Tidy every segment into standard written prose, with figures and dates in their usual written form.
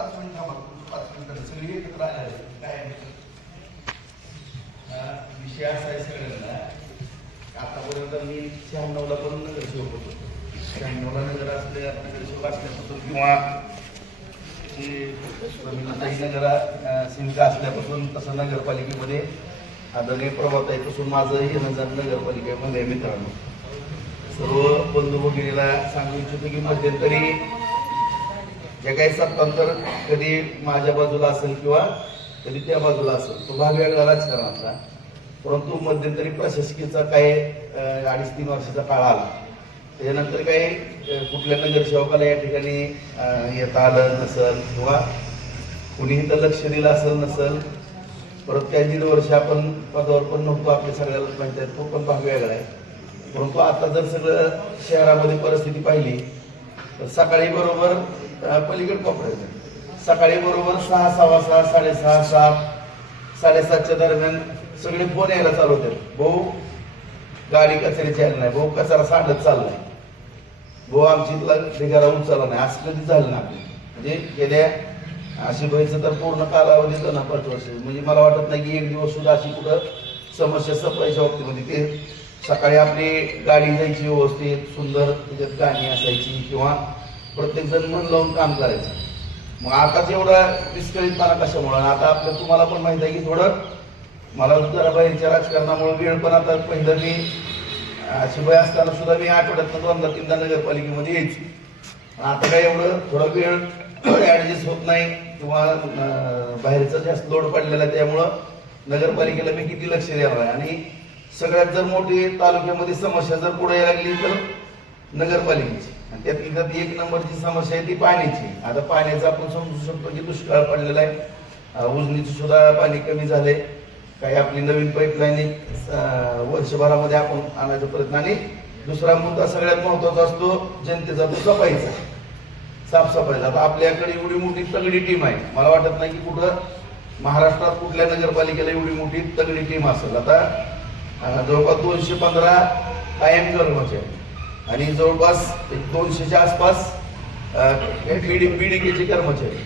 5 minute थांबा, 5 मिनिटं सगळी एकत्र आले काय विषय असा आहे सगळ्यांना. आतापर्यंत मी 96ला पण नगरसेवक होतो. 96ला नगर असले नगरसेवक असल्यापासून किंवा नगर सेविका असल्यापासून तसं नगरपालिकेमध्ये आदरणीय प्रभाताईपासून माझं येणं जाणं नगरपालिकेमध्ये मित्रांनो. सर्व बंधू भगिनीला सांगू इच्छितो की मध्यंतरी जे काही सत्तांतर कधी माझ्या बाजूला असेल किंवा कधी त्या बाजूला असेल तो भाग वेगळा राजकारणातला, परंतु मध्यंतरी प्रशासकीयचा काही 2.5-3 वर्षाचा काळ आला. त्यानंतर काही कुठल्या नगरसेवकाला या ठिकाणी येता आलं नसल किंवा कुणी इथं लक्ष दिलं असेल नसल. परत काही 1.5 वर्ष आपण पदावर पण नव्हतो, आपल्या सगळ्याला माहिती आहे, तो पण भाग वेगळा आहे. परंतु आता जर सगळं शहरामध्ये परिस्थिती पाहिली तर सकाळी बरोबर पलीकडे कोपऱ्यात सकाळी बरोबर 6, 6:15, 6:30, 7, 7:30च्या दरम्यान सगळे फोन यायला चालू होते. भाऊ गाडी कचऱ्याची आली नाही, भाऊ कचरा सांडत चाललाय, भाऊ आमची ढिगारा उचलला नाही. असं कधी झालं ना. म्हणजे गेल्या अशी व्हायचं तर पूर्ण कालावधीत ना 5 वर्ष, म्हणजे मला वाटत नाही की 1 दिवस सुद्धा अशी कुठं समस्या सफाईच्या बाबतीमध्ये. ते सकाळी आपली गाडी जायची व्यवस्थित सुंदर, त्याच्यात गाणी असायची किंवा प्रत्येक जण मन लावून काम करायचं. मग आताच एवढा विस्कळीतपणा कशामुळे? आता आपल्या तुम्हाला पण माहित आहे की थोडं मला जरा बाहेरच्या राजकारणामुळे वेळ पण आता पहिलं मी अशी वय असताना सुद्धा मी आठवड्यातनं 2दा-3दा नगरपालिकेमध्ये यायची. आता काय एवढं थोडा वेळ ऍडजस्ट होत नाही किंवा बाहेरचा जास्त लोड पडलेला आहे, त्यामुळं नगरपालिकेला मी किती लक्ष देणार आहे. आणि सगळ्यात जर मोठी तालुक्यामध्ये समस्या जर पुढे यायला लागली तर नगरपालिकेची, आणि त्यात 1 नंबरची समस्या आहे ती पाण्याची. आता पाण्याचं आपण समजू शकतो की दुष्काळ पडलेला आहे, उजनीचं सुद्धा पाणी कमी झालंय. काही आपली नवीन पाईपलाईन वर्षभरामध्ये आपण आणायचा प्रयत्न. आणि दुसरा मुद्दा सगळ्यात महत्वाचा असतो जनतेचा, तो सफाईचा, साफसफाईचा. आता आपल्याकडे एवढी मोठी तगडी टीम आहे, मला वाटत नाही की कुठं महाराष्ट्रात कुठल्या नगरपालिकेला एवढी मोठी तगडी टीम असेल. आता जवळपास 215 कायम कर्मचारी आणि जवळपास 200च्या आसपास बीडीकेचे कर्मचारी,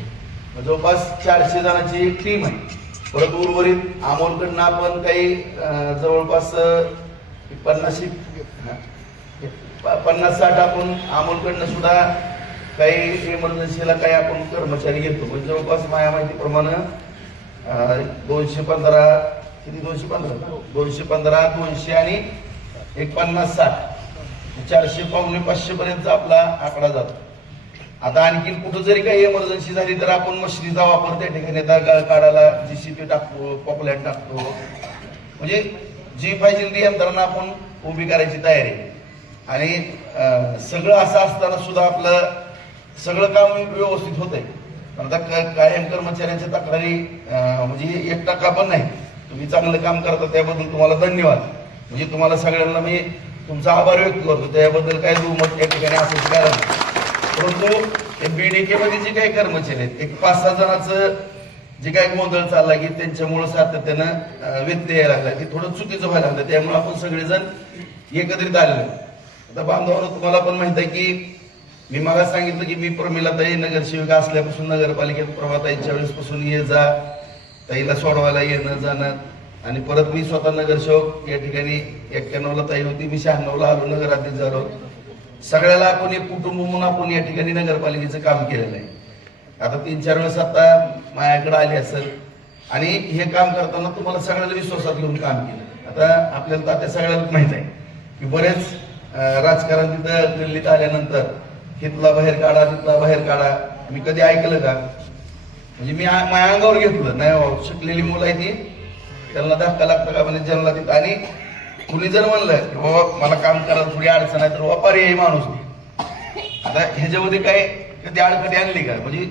जवळपास 400 जणांची टीम आहे. परत उर्वरित अमोलकडनं आपण काही जवळपास 50-60 आपण अमोलकडनं सुद्धा काही इमर्जन्सीला काही आपण कर्मचारी घेतो. म्हणजे जवळपास माझ्या माहितीप्रमाणे 215 200 आणि 50-60 400 पावणे 500 पर्यंत आपला आकडा जातो. आता आणखी कुठं जरी काही इमर्जन्सी झाली तर आपण मशिनीचा वापर त्या ठिकाणी काढायला JCB टाकतो, पॉपलॅट टाकतो. म्हणजे जी पाहिजे ती यंत्रणा आपण उभी करायची तयारी. आणि सगळं असं असताना सुद्धा आपलं सगळं काम व्यवस्थित होत आहे. आता कायम कर्मचाऱ्यांच्या तक्रारी म्हणजे 1% पण नाही. तुम्ही चांगलं काम करता त्याबद्दल तुम्हाला धन्यवाद. म्हणजे तुम्हाला सगळ्यांना मी तुमचा आभार व्यक्त करतो. त्याबद्दल काही दुमत त्या ठिकाणी असंच कारण. परंतु BDK मध्ये जे काही कर्मचारी आहेत, एक 5-6 जणांचं जे काही गोंधळ चालला की त्यांच्यामुळे सातत्यानं व्यत्यय यायला लागला, की थोडं चुकीचं व्हायला लागलं. त्यामुळे आपण सगळेजण एकत्रित आलेलो. आता बांधवांनो तुम्हाला पण माहित आहे की मी मला सांगितलं की मी प्रमिलाताई नगरसेविका असल्यापासून नगरपालिकेत प्रभाताईंच्या वेळेसपासून ये जा, ताईला सोडवायला येणं जाणं. आणि परत मी स्वतः नगरसेवक या ठिकाणी 91ला ताई होती, मी 96ला आलो, नगराध्यक्ष झालो. सगळ्याला आपण एक कुटुंब म्हणून आपण या ठिकाणी नगरपालिकेचं काम केलेलं आहे. आता 3-4 वेळेस आता माझ्याकडे आले असेल. आणि हे काम करताना तुम्हाला सगळ्याला विश्वासात घेऊन काम केलं. आता आपल्याला त्या सगळ्याला माहित आहे की बरेच राजकारण तिथं दिल्लीत आल्यानंतर तिथला बाहेर काढा, तिथला बाहेर काढा. मी कधी ऐकलं का? म्हणजे मी माझ्या अंगावर घेतलं नाही. शिकलेली मुलं आहे ती, त्यांना धक्का लागतं का म्हणजे जन्मला तिथं. आणि कुणी जर म्हणलं की बाबा मला काम करायला थोडी अडचण आहे तर बाबा पर्यायी माणूस नाही. आता ह्याच्यामध्ये काय कधी अडचणी आणली का? म्हणजे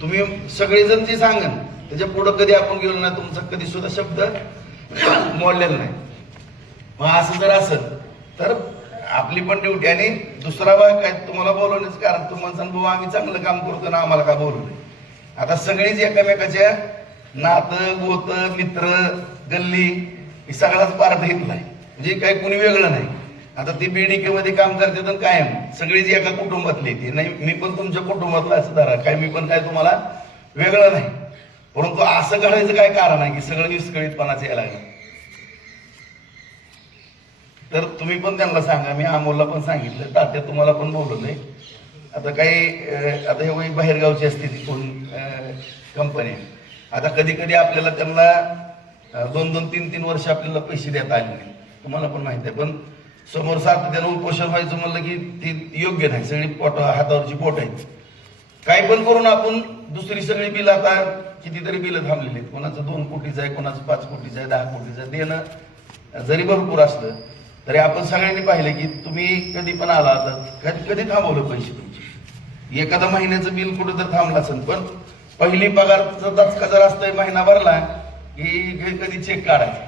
तुम्ही सगळेजण जे सांगन त्याच्या पुढं कधी आपण गेलो नाही, तुमचा कधी सुद्धा शब्द मोडलेला नाही. मग असं जर असेल तर आपली पण ड्युटी. आणि दुसरा भाग काय, तुम्हाला बोलवण्याचं कारण तुम्हाला सांग बाबा आम्ही चांगलं काम करतो ना, आम्हाला का बोलवलं. आता सगळीच एकामेकाच्या नातं गोतं मित्र गल्ली हे सगळाच पार्ट घेतलाय. म्हणजे काही कुणी वेगळं नाही. आता ती BDK मध्ये काम करते तर कायम सगळीच एका कुटुंबातली ती नाही. मी पण तुमच्या कुटुंबातला असं धरा काय, मी पण काय तुम्हाला वेगळं नाही, परंतु असं घडायचं काय कारण आहे की सगळं विस्कळीतपणाचं यायला लागलं. तर तुम्ही पण त्यांना सांगा, मी अमोलला पण सांगितलं, तात्या तुम्हाला पण बोलवलंय. आता काही आता हे बाहेरगावची असते ती कोण कंपनी, आता कधी कधी आपल्याला त्यांना 2-2, 3-3 वर्ष आपल्याला पैसे देता आले नाही, तुम्हाला पण माहिती आहे. पण समोर सातत्यानं उपोषण व्हायचं म्हणलं की ती योग्य नाही. सगळी हातावरची पोट आहेत. काही पण करून आपण दुसरी सगळी बिल, आता कितीतरी बिलं थांबलेली आहेत. कोणाचं 2 कोटीचं आहे, कोणाचं 5 कोटीचं आहे, 10 कोटीचं आहे. देणं जरी भरपूर असलं तरी आपण सगळ्यांनी पाहिलं की तुम्ही कधी पण आला तर कधी थांबवलं पैसे तुमचे. एखादा महिन्याचं बिल कुठं तर थांबलं असेल, पण पहिली पगारचा दचका जर असतंय महिना भरला की कधी चेक काढायचा.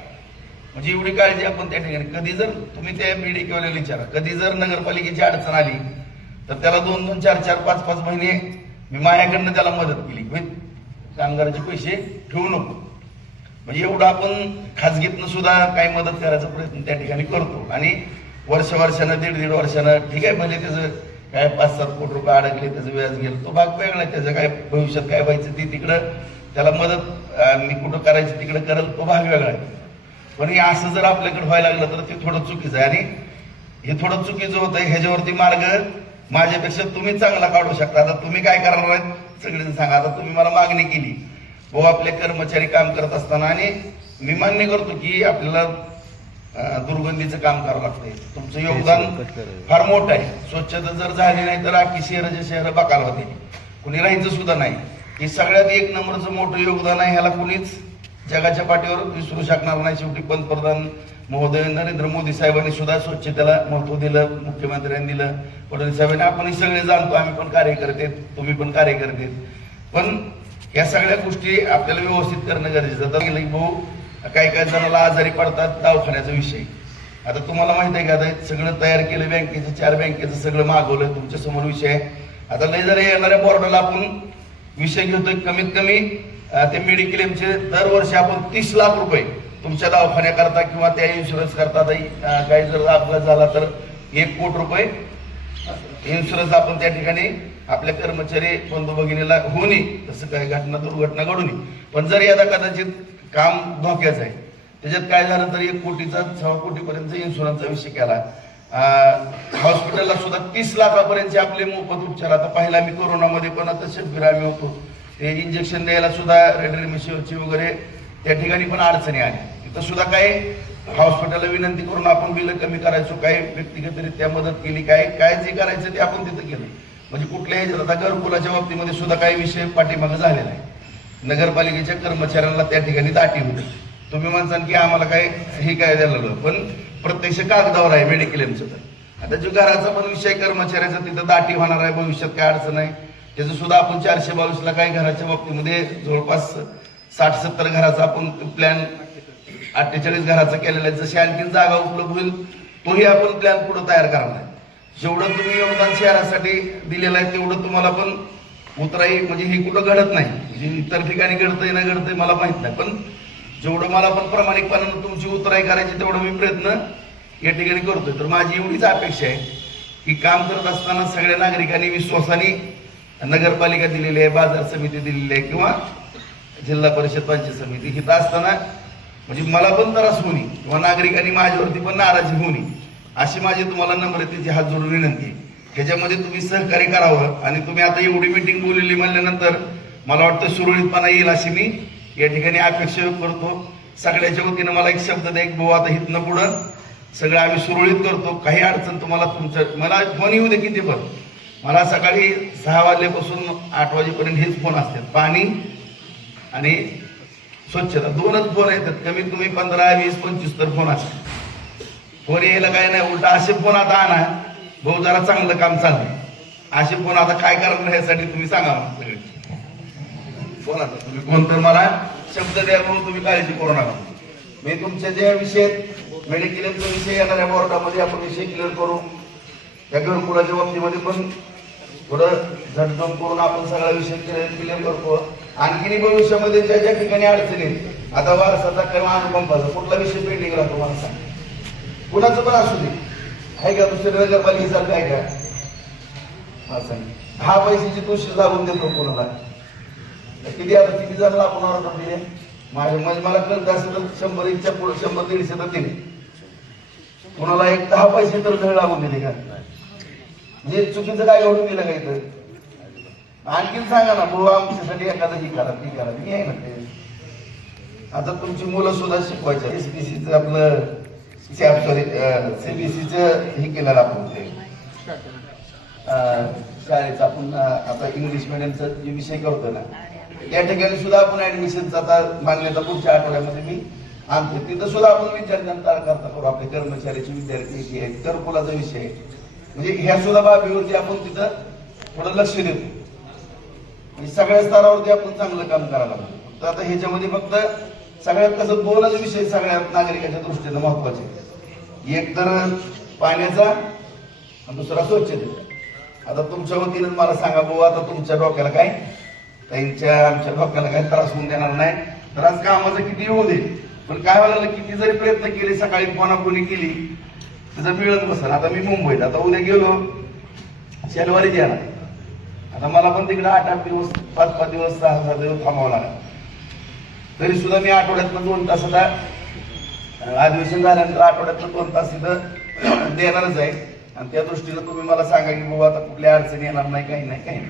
म्हणजे एवढी काळजी आपण त्या ठिकाणी. कधी जर तुम्ही त्या मेडिकलवाल्याला विचारा, कधी जर नगरपालिकेची अडचण आली तर त्याला 2-2, 4-4, 5-5 महिने मी माझ्याकडनं त्याला मदत केली. कामगाराचे पैसे ठेवू नको, म्हणजे एवढं आपण खाजगीतनं सुद्धा काही मदत करायचा प्रयत्न त्या ठिकाणी करतो. आणि वर्षानं 1.5-1.5 वर्षानं ठीक आहे, म्हणजे त्याचं काय 5-7 कोटी रुपये अडकले, त्याचं व्याज गेलं, तो भाग वेगळा आहे. त्याचं काय भविष्यात काय व्हायचं ते तिकडं त्याला मदत मी कुठं करायची तिकडं करेल, तो भाग वेगळा आहे. पण हे असं जर आपल्याकडे व्हायला लागलं तर ते थोडं चुकीचं आहे. आणि हे थोडं चुकीचं होतं. ह्याच्यावरती मार्ग माझ्यापेक्षा तुम्ही चांगला काढू शकता. आता तुम्ही काय करणार आहेत सगळेजण सांगा. आता तुम्ही मला मागणी केली, भाऊ आपले कर्मचारी काम करत असताना, आणि मी मान्य करतो की आपल्याला दुर्गंधीचं काम करावं लागतंय. तुमचं योगदान फार मोठं आहे. स्वच्छता जर झाली नाही तर अख्खी शहर बकाल होते, कुणी राहायचं सुद्धा नाही. हे सगळ्यात 1 नंबरचं मोठं योगदान आहे. ह्याला कुणीच जगाच्या पाठीवर विसरू शकणार नाही. शेवटी पंतप्रधान महोदय नरेंद्र मोदी साहेबांनी सुद्धा स्वच्छतेला महत्व दिलं, मुख्यमंत्र्यांनी दिलं, फडणवीस साहेबांनी. आपण सगळे जाणतो, आम्ही पण कार्यकर्ते, तुम्ही पण कार्यकर्ते. पण या सगळ्या गोष्टी आपल्याला व्यवस्थित करणं गरजेचं. आता गेलं की भाऊ काही जणांना आजारी पडतात, दवाखान्याचा विषय. आता तुम्हाला माहिती आहे का, आता सगळं तयार केलं बँकेचं, 4 बँकेचं सगळं मागवलं, तुमच्या समोर विषय आहे. आता लय जरा येणाऱ्या बोर्डाला आपण विषय घेतोय. कमीत कमी ते मेडिक्लेमचे दरवर्षी आपण 30 लाख रुपये तुमच्या दवाखान्याकरता किंवा त्या इन्शुरन्स करता, काही जर अपघात झाला तर 1 कोटी रुपये इन्शुरन्स आपण त्या ठिकाणी आपल्या कर्मचारी बंधू भगिनीला होऊ नये, तसं काही दुर्घटना घडू नये. पण जर यादा कदाचित काम धोक्याचं आहे, त्याच्यात काय झालं तर 1 कोटीचा 6 कोटीपर्यंत इन्शुरन्सचा विषय केला. हॉस्पिटलला सुद्धा 30 लाखापर्यंतचे आपले मोफत उपचार. आता पाहिला मी कोरोनामध्ये पण आता शब्बीर आम्ही होतो, ते इंजेक्शन द्यायला सुद्धा रेडरेमिशिवरची वगैरे त्या ठिकाणी पण अडचणी आल्या. तिथं सुद्धा काही हॉस्पिटलला विनंती करून आपण बिलं कमी करायचो, काही व्यक्तिगतरित्या मदत केली, काय जे करायचं ते आपण तिथं केलं. म्हणजे कुठल्याही आता घरकुलाच्या बाबतीमध्ये सुद्धा काही विषय पाठीमागं झालेला आहे. नगरपालिकेच्या कर्मचाऱ्यांना त्या ठिकाणी दाटी होती. तुम्ही म्हणसान की आम्हाला काय हे काय झालं, पण प्रत्यक्ष कागदावर आहे मेडिक्लेमचं. तर आता जो घराचा पण विषय कर्मचाऱ्याचा तिथं दाटी होणार आहे, भविष्यात काय अडचण आहे त्याचं सुद्धा आपण 422ला काही घराच्या बाबतीमध्ये जवळपास 60-70 घराचा आपण प्लॅन 48 घराचा केलेला आहे. जशी आणखी जागा उपलब्ध होईल तोही आपण प्लॅन पुढे तयार करणार आहे. जेवढं तुम्ही योगदान शहरासाठी दिलेलं आहे तेवढं तुम्हाला पण उतराई, म्हणजे हे कुठं घडत नाही, इतर ठिकाणी घडतंय ना घडतंय मला माहित नाही, पण जेवढं मला पण प्रामाणिकपणानं तुमची उतराई करायची तेवढं मी प्रयत्न या ठिकाणी करतोय. तर माझी एवढीच अपेक्षा आहे की काम करत असताना सगळ्या नागरिकांनी विश्वासाने नगरपालिका दिलेली आहे, बाजार समिती दिलेली आहे किंवा जिल्हा परिषद पंचायत समिती हिथं असताना म्हणजे मला पण त्रास होणे किंवा नागरिकांनी माझ्यावरती पण नाराजी होणे अशी माझी तुम्हाला नम्रतेची हात जोडून विनंती आहे. ह्याच्यामध्ये तुम्ही सहकार्य करावं. आणि तुम्ही आता एवढी मीटिंग बोललेली म्हणल्यानंतर मला वाटतं सुरळीतपणा येईल अशी मी या ठिकाणी अपेक्षा करतो. सगळ्याच्या वतीनं मला एक शब्द द्या की भाऊ आता इथनं पुढं सगळं आम्ही सुरळीत करतो. काही अडचण तुम्हाला तुमचं मला फोन येऊ दे किती पण, मला सकाळी 6 वाजल्यापासून 8 वाजेपर्यंत हेच फोन असतात. पाणी आणि स्वच्छता 2च फोन येतात. कमीत कमी 15, 20, 25 तर फोन असतात. फोन यायला काय नाही, उलटा असे फोन आता आणा भाऊ जरा चांगलं काम चाललंय असे फोन आता काय करणार ह्यासाठी तुम्ही सांगा सगळे फोन. आता तुम्ही कोण तर मला शब्द द्या म्हणून तुम्ही काळजी करू नका. मी तुमच्या ज्या विषय मेडिक्लेमचा विषय येणाऱ्या बोर्डामध्ये आपण विषय क्लिअर करू. त्या घरकुलाच्या बाबतीमध्ये पण थोडं झटझट करून आपण सगळा विषय क्लिअर करतो. आणखी भविष्यामध्ये ज्या ज्या ठिकाणी अडचणी आता वारसाचा किंवा अनुपंपाचा कुठला विषय पेंडिंग राहतो मला सांग, कुणाचं पण असू दे आहे का, दुसऱ्या नगरपालिकेसारखं आहे का मला सांग. 10 पैशाची तुळशी लागून देतो कोणाला किती आता किती जणांना आपण ऑर्डर दिले म्हणजे मला कळत असेल तर 100 पुढे 100-150 तर दिले. कोणाला एक 10 पैसे तर धड लागून दिले का? म्हणजे चुकीचं काय घडून दिलं का इथं? आणखीन सांगा ना भाऊ आमच्यासाठी एखादं ही करा ती करा. मी आहे ना ते. आता तुमची मुलं सुद्धा शिकवायचं एसबीसीचं आपलं सॉरी सीबीसीचं हे केलं आपण ते शाळेचं आपण आता इंग्लिश मिडियमचा जे विषय करतो ना या ठिकाणी सुद्धा आपण ऍडमिशनचा आता मागण्याचा पुढच्या आठवड्यामध्ये मी आणतो. तिथं सुद्धा आपण विद्यार्थ्यांना करता करू. आपले कर्मचाऱ्याचे विद्यार्थी जे आहेत घरकुलाचा विषय आहे म्हणजे ह्या सुद्धा बाबीवरती आपण तिथं थोडं लक्ष देतो. म्हणजे सगळ्या स्तरावरती आपण चांगलं काम करायला लागतो. तर आता ह्याच्यामध्ये फक्त सगळ्यात कसं 2च विषय सगळ्या नागरिकांच्या दृष्टीनं महत्वाचे. एक तर पाण्याचा आणि दुसरा स्वच्छतेचा. आता तुमच्या वतीनं मला सांगा भाऊ आता तुमच्या डोक्याला काय आमच्या डोक्याला काय त्रास होऊन देणार नाही. त्रास कामाचं किती होऊ दे पण काय व्हायला किती जरी प्रयत्न केले सकाळी कोणी केली त्याचं मिळत बसेल. आता मी मुंबईत आता उद्या गेलो शनिवारी येणार. आता मला पण तिकडे 8-8 दिवस 5-5 दिवस 6-6 दिवस थांबावं लागेल. तरी सुद्धा मी आठवड्यातनं 2 तास आता अधिवेशन झाल्यानंतर आठवड्यातनं 2 तास इथं देणारच आहे. आणि त्या दृष्टीनं तुम्ही मला सांगा की बाबा आता कुठल्या अडचणी येणार नाही काही नाही.